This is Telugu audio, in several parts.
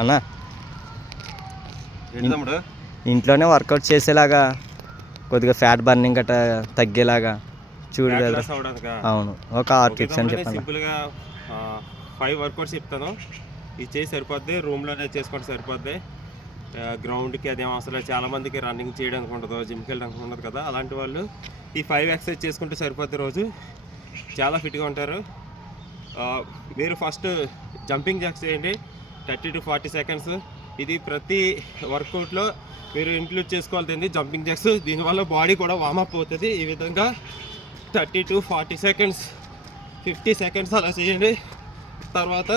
అన్నా ఇంట్లోనే వర్కౌట్ చేసేలాగా కొద్దిగా ఫ్యాట్ బర్నింగ్ గట్రా తగ్గేలాగా చూడు కదా. అవును, ఒక 6 టిప్స్ అని చెప్పండి. సింపుల్గా 5 వర్కౌట్స్ చెప్తాను. ఇది చేసి సరిపోద్ది, రూమ్లోనే చేసుకుంటే సరిపోద్ది. గ్రౌండ్కి అదేం అవసరం లేదు. చాలామందికి రన్నింగ్ చేయడానికి ఉండదు, జిమ్కి వెళ్ళడానికి ఉండదు కదా. అలాంటి వాళ్ళు ఈ 5 ఎక్సర్సైజ్ చేసుకుంటే సరిపోద్ది. రోజు చాలా ఫిట్గా ఉంటారు. మీరు ఫస్ట్ జంపింగ్ జాక్స్ చేయండి 30 to 40 సెకండ్స్. ఇది ప్రతి వర్కౌట్లో మీరు ఇంక్లూడ్ చేసుకోవాల్సింది జంపింగ్ జాక్స్. దీనివల్ల బాడీ కూడా వార్మప్ అవుతుంది. ఈ విధంగా 30 to 40 సెకండ్స్, 50 సెకండ్స్ అలా చేయండి. తర్వాత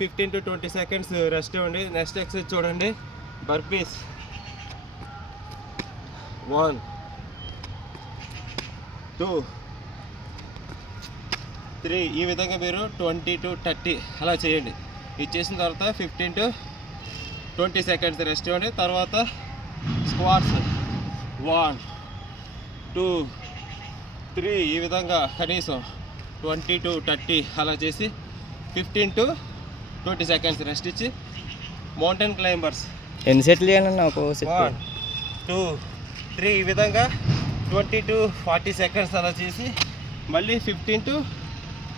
15 to 20 సెకండ్స్ రెస్ట్ ఇవ్వండి. నెక్స్ట్ ఎక్సర్సైజ్ చూడండి, బర్పీస్. 1 2 3. ఈ విధంగా మీరు 20 to 30 అలా చేయండి. ఇది చేసిన తర్వాత 15 to 20 సెకండ్స్ రెస్ట్ ఇవ్వండి. తర్వాత స్క్వాట్స్ 1 2 3. ఈ విధంగా కనీసం 20 to 30 అలా చేసి 15 to 20 సెకండ్స్ రెస్ట్ ఇచ్చి మౌంటైన్ క్లైంబర్స్ ఎన్ని సెట్లు చేయాలన్నా? ఒక 1 2 3. ఈ విధంగా 20 to 40 సెకండ్స్ అలా చేసి మళ్ళీ 15 to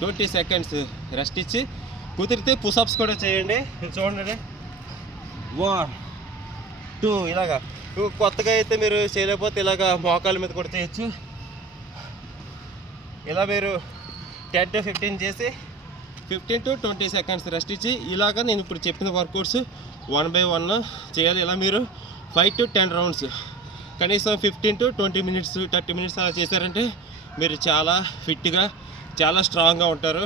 20 సెకండ్స్ రెస్ట్ ఇచ్చి కుదిరితే పుషప్స్ కూడా చేయండి. చూడండి 1 2. ఇలాగా కొత్తగా అయితే మీరు చేయలేకపోతే ఇలాగా మోకాల మీద కూడా చేయొచ్చు. ఇలా మీరు 10 to 15 చేసి 15 to 20 సెకండ్స్ రెస్ట్ ఇచ్చి ఇలాగ నేను ఇప్పుడు చెప్పిన వర్కౌట్స్ 1 by 1 చేయాలి. ఇలా మీరు 5 to 10 రౌండ్స్ కనీసం 15 to 20 మినిట్స్ 30 మినిట్స్ అలా చేశారంటే మీరు చాలా ఫిట్గా చాలా స్ట్రాంగ్గా ఉంటారు.